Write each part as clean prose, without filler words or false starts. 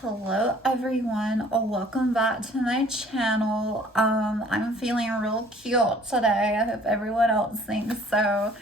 Hello everyone, welcome back to my channel. I'm feeling real cute today. I hope everyone else thinks so.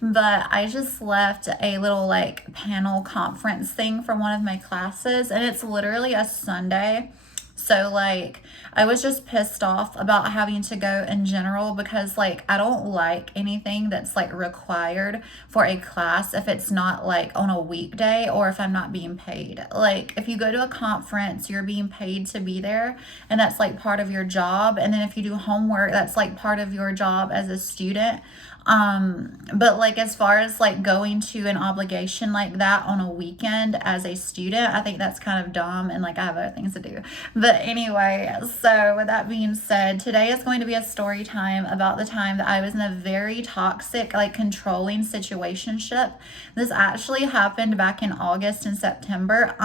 But I just left a little like panel conference thing for one of my classes, and it's literally a Sunday. So like I was just pissed off about having to go in general because like I don't like anything that's like required for a class if it's not like on a weekday or if I'm not being paid. Like if you go to a conference, you're being paid to be there and that's like part of your job. And then if you do homework, that's like part of your job as a student. But like as far as like going to an obligation like that on a weekend as a student, I think that's kind of dumb and like I have other things to do. But anyway, so with that being said, today is going to be a story time about the time that I was in a very toxic, like controlling situationship. This actually happened back in August and September.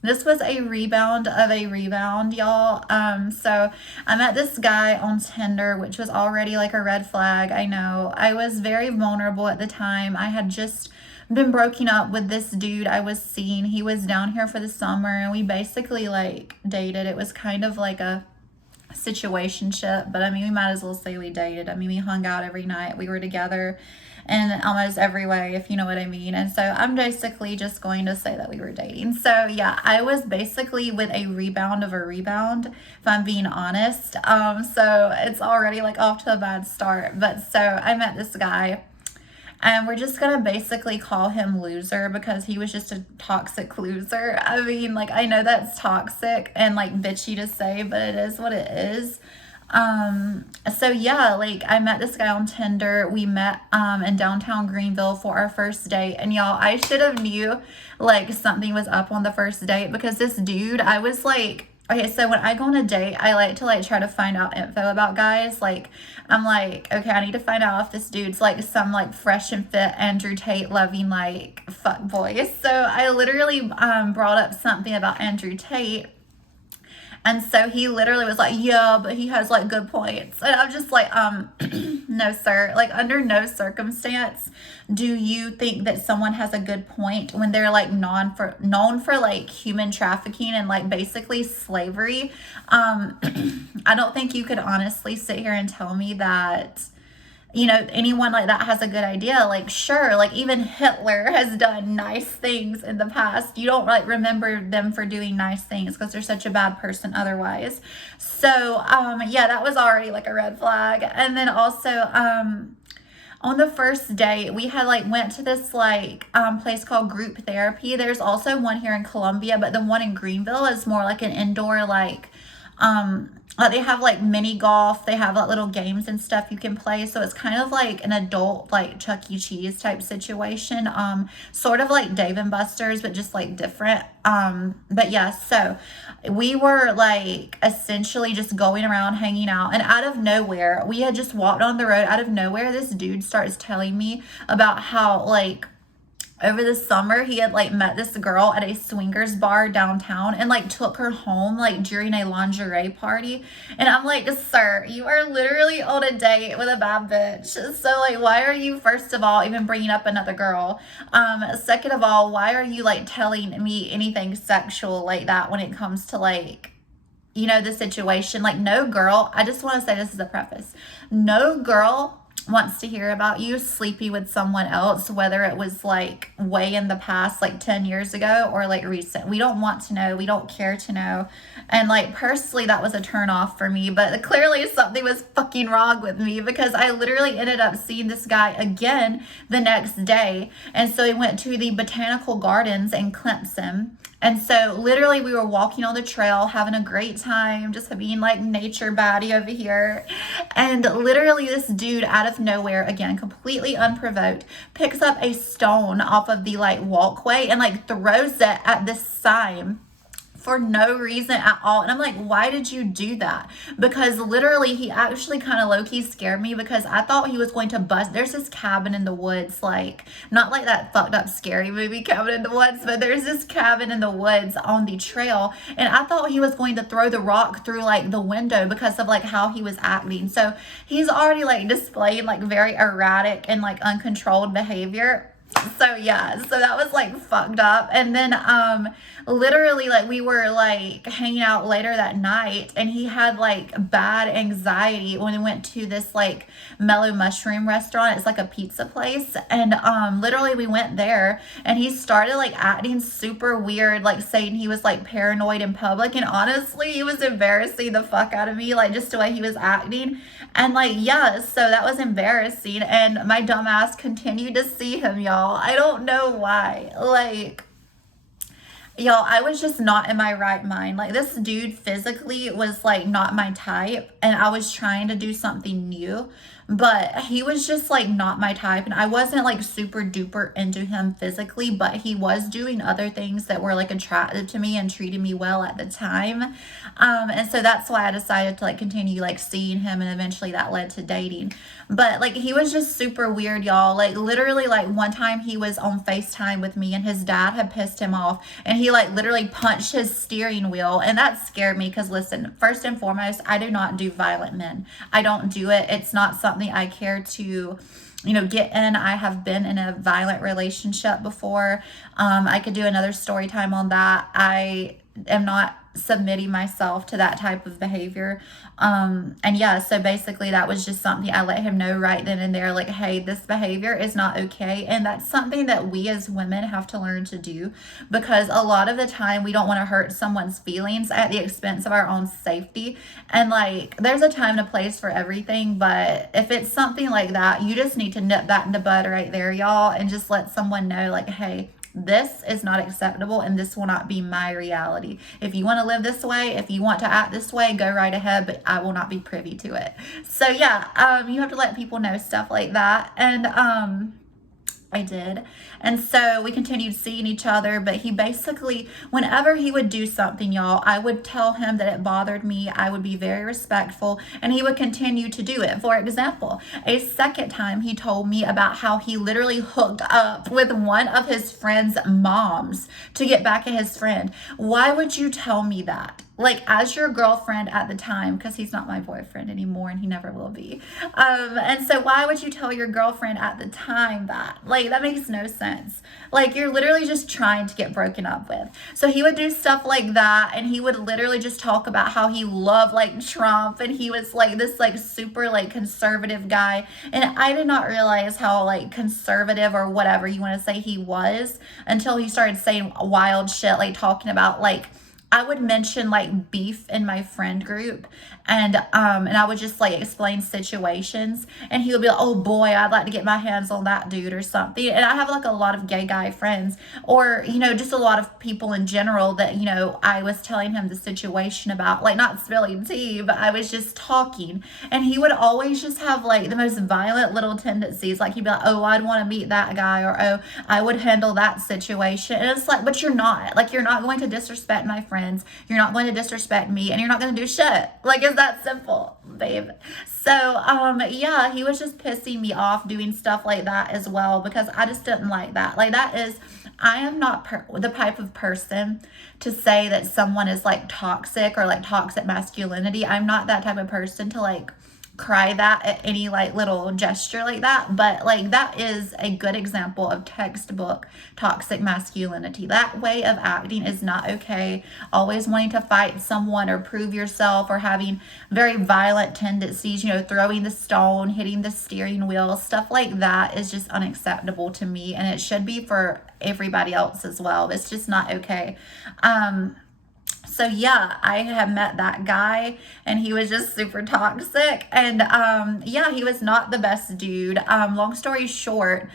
This was a rebound of a rebound, y'all. So I met this guy on Tinder, which was already like a red flag. I know. I was very vulnerable at the time. I had just been broken up with this dude I was seeing. He was down here for the summer and we basically like dated. It was kind of like a situationship, but I mean, we might as well say we dated. I mean, we hung out every night. We were together in almost every way, if you know what I mean. And so I'm basically just going to say that we were dating. So yeah, I was basically with a rebound of a rebound, if I'm being honest. So it's already like off to a bad start. But so I met this guy. And we're just gonna basically call him loser because he was just a toxic loser. I mean, like, I know that's toxic and like bitchy to say, but it is what it is. So yeah, like I met this guy on Tinder. We met in downtown Greenville for our first date. And y'all, I should have knew like something was up on the first date because this dude, I was like, okay, so when I go on a date, I like to like try to find out info about guys. Like, I'm like, okay, I need to find out if this dude's like some like fresh and fit Andrew Tate loving like fuck boy. So I literally brought up something about Andrew Tate. And so he literally was like, yeah, but he has like good points. And I'm just like, no, sir. Like, under no circumstance do you think that someone has a good point when they're like known for like human trafficking and like basically slavery. I don't think you could honestly sit here and tell me that, you know, anyone like that has a good idea. Like, sure, like even Hitler has done nice things in the past. You don't like remember them for doing nice things because they're such a bad person otherwise. So yeah, that was already like a red flag. And then also on the first date, we had like went to this like place called group therapy. There's also one here in Columbia, but the one in Greenville is more like an indoor like they have like mini golf, they have like little games and stuff you can play. So it's kind of like an adult like Chuck E. Cheese type situation. Sort of like Dave and Buster's, but just like different. But yeah, so we were like essentially just going around hanging out, and out of nowhere, we had just walked on the road. Out of nowhere, this dude starts telling me about how like over the summer he had like met this girl at a swingers bar downtown and like took her home like during a lingerie party. And I'm like, sir, you are literally on a date with a bad bitch. So like, why are you first of all even bringing up another girl? Second of all, why are you like telling me anything sexual like that when it comes to like, you know, the situation? Like, no girl, I just want to say this as a preface, no girl wants to hear about you sleeping with someone else, whether it was like way in the past, like 10 years ago, or like recent. We don't want to know. We don't care to know. And like personally, that was a turn off for me, but clearly something was fucking wrong with me because I literally ended up seeing this guy again the next day. And so we went to the botanical gardens in Clemson. And so literally we were walking on the trail, having a great time, just being like nature baddie over here. And literally this dude out of nowhere, again, completely unprovoked, picks up a stone off of the like walkway and like throws it at this sign for no reason at all. And I'm like, why did you do that? Because literally he actually kind of low-key scared me because I thought he was going to bust. There's this cabin in the woods, like not like that fucked up scary movie Cabin in the Woods, but there's this cabin in the woods on the trail, and I thought he was going to throw the rock through like the window because of like how he was acting. So he's already like displaying like very erratic and like uncontrolled behavior. So yeah, so that was like fucked up. And then literally like we were like hanging out later that night, and he had like bad anxiety when we went to this like mellow mushroom restaurant. It's like a pizza place. And literally we went there, and he started like acting super weird, like saying he was like paranoid in public. And honestly, he was embarrassing the fuck out of me, like just the way he was acting. And like, yeah, so that was embarrassing. And my dumbass continued to see him, y'all. I don't know why. Like, y'all, I was just not in my right mind. Like, this dude physically was like not my type, and I was trying to do something new, but he was just like not my type. And I wasn't like super duper into him physically, but he was doing other things that were like attractive to me and treating me well at the time. And so that's why I decided to like continue like seeing him, and eventually that led to dating. But like, he was just super weird, y'all. Like, literally, like one time he was on FaceTime with me, and his dad had pissed him off, and he like literally punched his steering wheel. And that scared me, because listen, first and foremost, I do not do violent men. I don't do it. It's not something I care to get in. I have been in a violent relationship before. I could do another story time on that. I am not submitting myself to that type of behavior. And yeah, so basically that was just something I let him know right then and there, like, hey, this behavior is not okay. And that's something that we as women have to learn to do, because a lot of the time we don't want to hurt someone's feelings at the expense of our own safety. And like, there's a time and a place for everything, but if it's something like that, you just need to nip that in the bud right there, y'all, and just let someone know, like, hey, this is not acceptable, and this will not be my reality. If you want to live this way, if you want to act this way, go right ahead, but I will not be privy to it. So yeah, you have to let people know stuff like that. And I did. And so we continued seeing each other, but he basically, whenever he would do something, y'all, I would tell him that it bothered me. I would be very respectful, and he would continue to do it. For example, a second time he told me about how he literally hooked up with one of his friend's moms to get back at his friend. Why would you tell me that? Like, as your girlfriend at the time, because he's not my boyfriend anymore, and he never will be. And so why would you tell your girlfriend at the time that? Like, that makes no sense. Like, you're literally just trying to get broken up with. So he would do stuff like that, and he would literally just talk about how he loved like Trump, and he was like this like super like conservative guy. And I did not realize how like conservative or whatever you want to say he was, until he started saying wild shit, like talking about like, I would mention like beef in my friend group, and I would just like explain situations, and he would be like, oh boy, I'd like to get my hands on that dude or something. And I have like a lot of gay guy friends, or just a lot of people in general that I was telling him the situation about, like, not spilling tea, but I was just talking, and he would always just have like the most violent little tendencies. Like, he'd be like, oh, I'd want to meet that guy, or oh, I would handle that situation. And it's like, but you're not going to disrespect my friend. You're not going to disrespect me, and you're not going to do shit. Like, it's that simple, babe. So yeah, he was just pissing me off doing stuff like that as well, because I just didn't like that. Like, I am not the type of person to say that someone is like toxic or like toxic masculinity. I'm not that type of person to like cry that at any like little gesture like that. But like, that is a good example of textbook toxic masculinity. That way of acting is not okay. Always wanting to fight someone or prove yourself, or having very violent tendencies, throwing the stone, hitting the steering wheel, stuff like that is just unacceptable to me, and it should be for everybody else as well. It's just not okay. So yeah, I have met that guy, and he was just super toxic. And yeah, he was not the best dude. Long story short,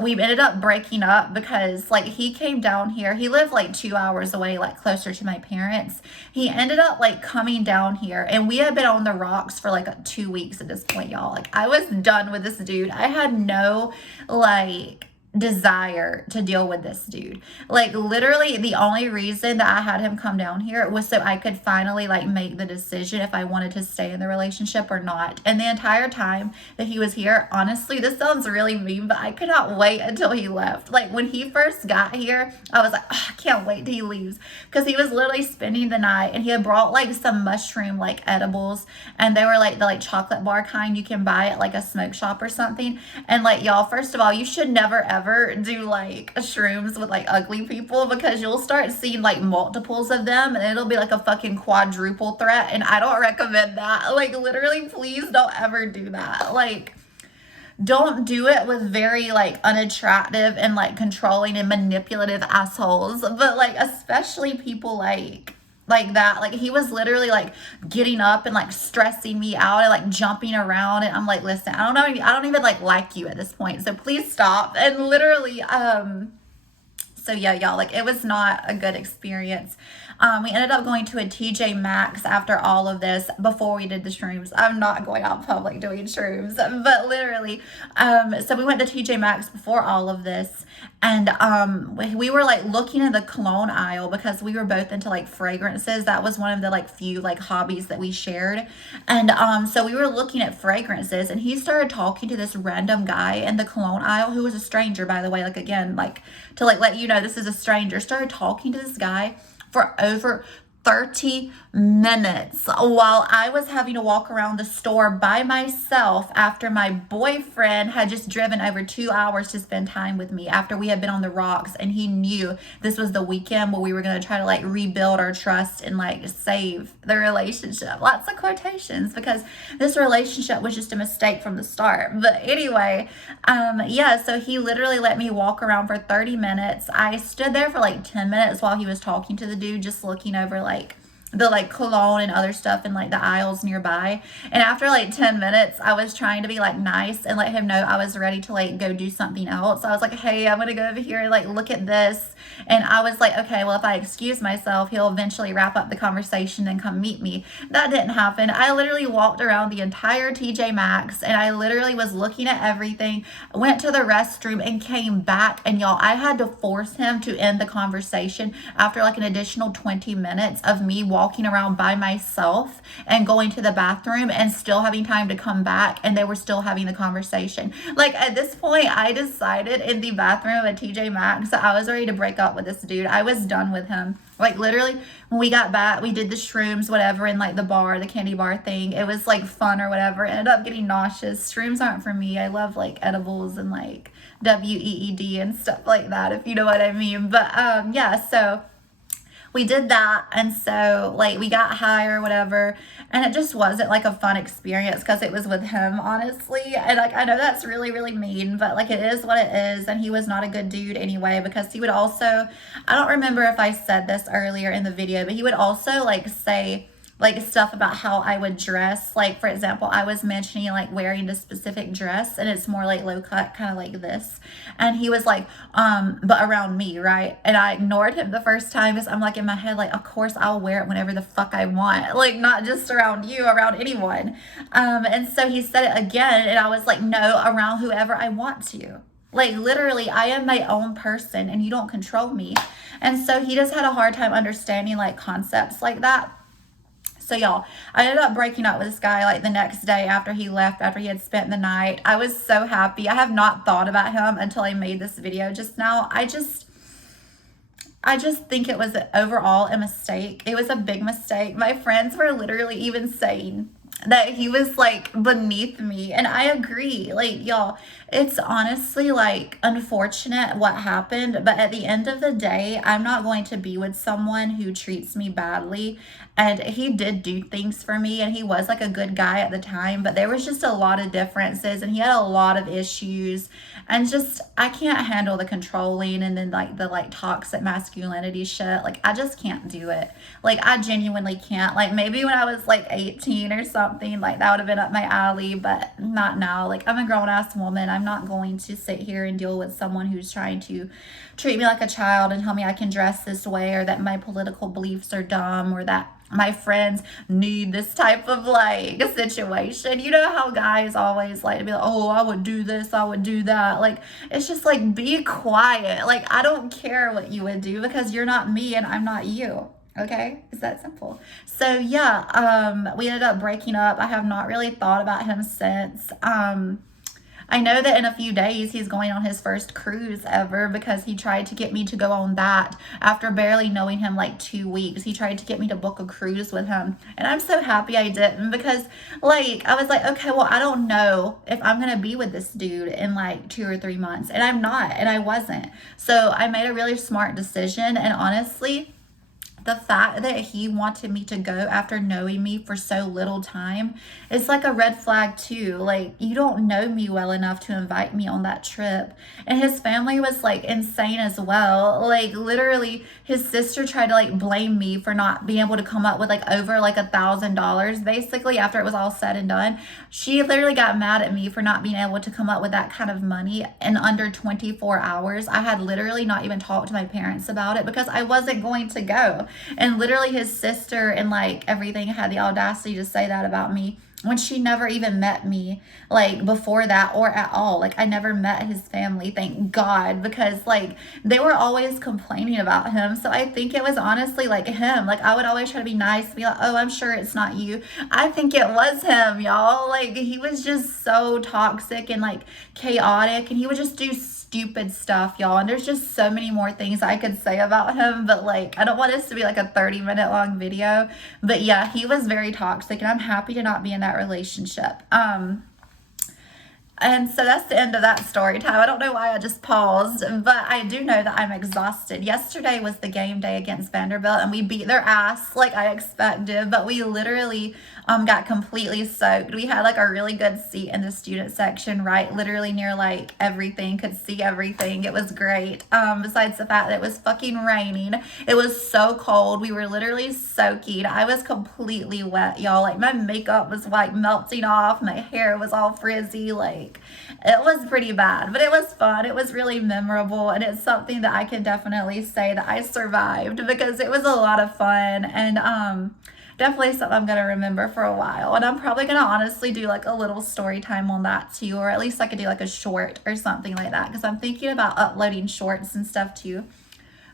we ended up breaking up because like, he came down here. He lived like 2 hours away, like closer to my parents. He ended up like coming down here, and we had been on the rocks for like 2 weeks at this point, y'all. Like, I was done with this dude. I had no like desire to deal with this dude. Like literally the only reason that I had him come down here was so I could finally like make the decision if I wanted to stay in the relationship or not. And the entire time that he was here, honestly, this sounds really mean, but I could not wait until he left. Like when he first got here, I was like, oh, I can't wait till he leaves, because he was literally spending the night, and he had brought like some mushroom like edibles, and they were like the like chocolate bar kind you can buy at like a smoke shop or something. And like, y'all, first of all, you should never ever do like shrooms with like ugly people, because you'll start seeing like multiples of them and it'll be like a fucking quadruple threat, and I don't recommend that. Like literally, please don't ever do that. Like don't do it with very like unattractive and like controlling and manipulative assholes, but like especially people like that. Like he was literally like getting up and like stressing me out and like jumping around, and I'm like, listen, I don't even like you at this point, so please stop. And literally so yeah, y'all, like it was not a good experience. We ended up going to a TJ Maxx after all of this before we did the shrooms. I'm not going out in public doing shrooms, but literally, so we went to TJ Maxx before all of this, and we were like looking in the cologne aisle because we were both into like fragrances. That was one of the like few like hobbies that we shared. And so we were looking at fragrances, and he started talking to this random guy in the cologne aisle, who was a stranger, by the way. Like again, like to like let you know this is a stranger. Started talking to this guy for over 30 minutes while I was having to walk around the store by myself after my boyfriend had just driven over 2 hours to spend time with me after we had been on the rocks, and he knew this was the weekend where we were going to try to like rebuild our trust and like save the relationship. Lots of quotations, because this relationship was just a mistake from the start. But anyway, yeah, so he literally let me walk around for 30 minutes. I stood there for like 10 minutes while he was talking to the dude, just looking over like the like cologne and other stuff in like the aisles nearby. And after like 10 minutes, I was trying to be like nice and let him know I was ready to like go do something else. I was like, hey, I'm gonna go over here and like look at this. And I was like, okay, well, if I excuse myself, he'll eventually wrap up the conversation and come meet me. That didn't happen. I literally walked around the entire TJ Maxx, and I literally was looking at everything, went to the restroom and came back. And y'all, I had to force him to end the conversation after like an additional 20 minutes of me walking around by myself and going to the bathroom and still having time to come back, and they were still having the conversation. Like at this point, I decided in the bathroom of a TJ Maxx that I was ready to break up with this dude. I was done with him. Like literally, when we got back, we did the shrooms, whatever, in like the bar, the candy bar thing. It was like fun or whatever. Ended up getting nauseous. Shrooms aren't for me. I love like edibles and like WEED and stuff like that, if you know what I mean. But yeah, so we did that, and so like we got high or whatever, and it just wasn't like a fun experience because it was with him, honestly. And like I know that's really really mean, but like it is what it is. And he was not a good dude anyway, because he would also, I don't remember if I said this earlier in the video, but he would also like say like stuff about how I would dress. Like for example, I was mentioning like wearing a specific dress, and it's more like low cut, kind of like this, and he was like but around me, right? And I ignored him the first time, because I'm like in my head like, of course I'll wear it whenever the fuck I want, like not just around you, around anyone. And so he said it again, and I was like, no, around whoever I want to. Like literally, I am my own person and you don't control me. And so he just had a hard time understanding like concepts like that. So y'all, I ended up breaking up with this guy like the next day after he left, after he had spent the night. I was so happy. I have not thought about him until I made this video just now. I just think it was overall a mistake. It was a big mistake. My friends were literally even saying that he was like beneath me, and I agree. Like y'all, it's honestly like unfortunate what happened, but at the end of the day, I'm not going to be with someone who treats me badly. And he did do things for me, and he was like a good guy at the time, but there was just a lot of differences, and he had a lot of issues, and just I can't handle the controlling and then like the like toxic masculinity shit. Like I just can't do it. Like I genuinely can't. Like maybe when I was like 18 or something, something, like that would have been up my alley, but not now. Like, I'm a grown-ass woman. I'm not going to sit here and deal with someone who's trying to treat me like a child and tell me I can dress this way, or that my political beliefs are dumb, or that my friends need this type of like situation. You know how guys always like to be like, oh, I would do this, I would do that. Like, it's just like, be quiet. Like, I don't care what you would do because you're not me and I'm not you. Okay, it's that simple. So yeah, we ended up breaking up. I have not really thought about him since. I know that in a few days he's going on his first cruise ever, because he tried to get me to go on that after barely knowing him like 2 weeks. He tried to get me to book a cruise with him, and I'm so happy I didn't, because like I was like, okay, well, I don't know if I'm gonna be with this dude in like 2 or 3 months, and I'm not, and I wasn't. So I made a really smart decision, and honestly, the fact that he wanted me to go after knowing me for so little time is like a red flag too. Like, you don't know me well enough to invite me on that trip. And his family was like insane as well. Like, literally his sister tried to like blame me for not being able to come up with like over like $1,000 basically after it was all said and done. She literally got mad at me for not being able to come up with that kind of money in under 24 hours. I had literally not even talked to my parents about it because I wasn't going to go. And literally his sister and like everything had the audacity to say that about me when she never even met me like before that, or at all. Like, I never met his family, thank God, because like they were always complaining about him. So I think it was honestly like him. Like, I would always try to be nice, be like, oh, I'm sure it's not you. I think it was him, y'all. Like, he was just so toxic and like chaotic, and he would just do stupid stuff, y'all. And there's just so many more things I could say about him, but like, I don't want this to be like a 30-minute long video. But yeah, he was very toxic, and I'm happy to not be in that relationship. And so that's the end of that story time. I don't know why I just paused, but I do know that I'm exhausted. Yesterday was the game day against Vanderbilt, and we beat their ass like I expected, but we literally got completely soaked. We had like a really good seat in the student section, right? Literally near like everything, could see everything. It was great. Besides the fact that it was fucking raining. It was so cold. We were literally soaking. I was completely wet, y'all. Like, my makeup was like melting off. My hair was all frizzy. Like, it was pretty bad, but it was fun. It was really memorable, and it's something that I can definitely say that I survived, because it was a lot of fun, and definitely something I'm gonna remember for a while. And I'm probably gonna honestly do like a little story time on that too, or at least I could do like a short or something like that, because I'm thinking about uploading shorts and stuff too.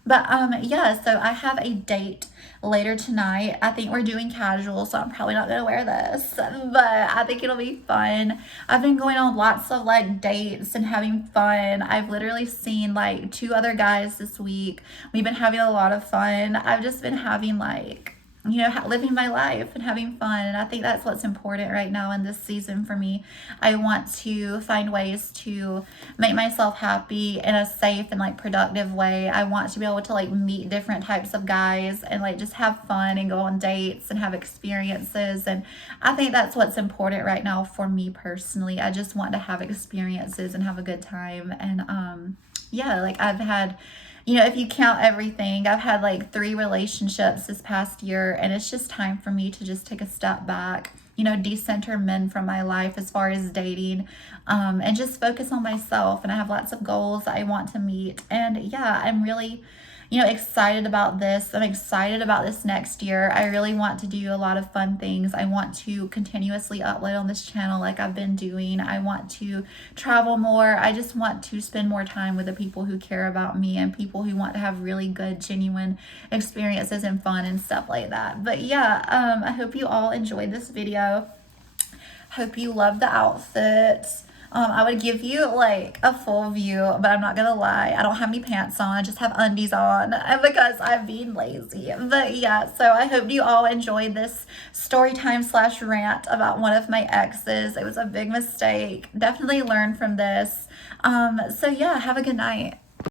But yeah, so I have a date later tonight. I think we're doing casual, so I'm probably not gonna wear this, but I think it'll be fun. I've been going on lots of like dates and having fun. I've literally seen like 2 other guys this week. We've been having a lot of fun. I've just been having like, you know, living my life and having fun. And I think that's what's important right now in this season for me. I want to find ways to make myself happy in a safe and like productive way. I want to be able to like meet different types of guys and like just have fun and go on dates and have experiences. And I think that's what's important right now for me personally. I just want to have experiences and have a good time. And yeah, like I've had, you know, if you count everything, I've had like 3 relationships this past year, and it's just time for me to just take a step back, you know, decenter men from my life as far as dating, and just focus on myself. And I have lots of goals I want to meet. And yeah, I'm really, you know, excited about this. I'm excited about this next year. I really want to do a lot of fun things. I want to continuously upload on this channel like I've been doing. I want to travel more. I just want to spend more time with the people who care about me and people who want to have really good, genuine experiences and fun and stuff like that. But yeah, I hope you all enjoyed this video. Hope you love the outfits. I would give you like a full view, but I'm not gonna lie, I don't have any pants on. I just have undies on because I'm being lazy. But yeah, so I hope you all enjoyed this story time / rant about one of my exes. It was a big mistake. Definitely learn from this. So yeah, have a good night.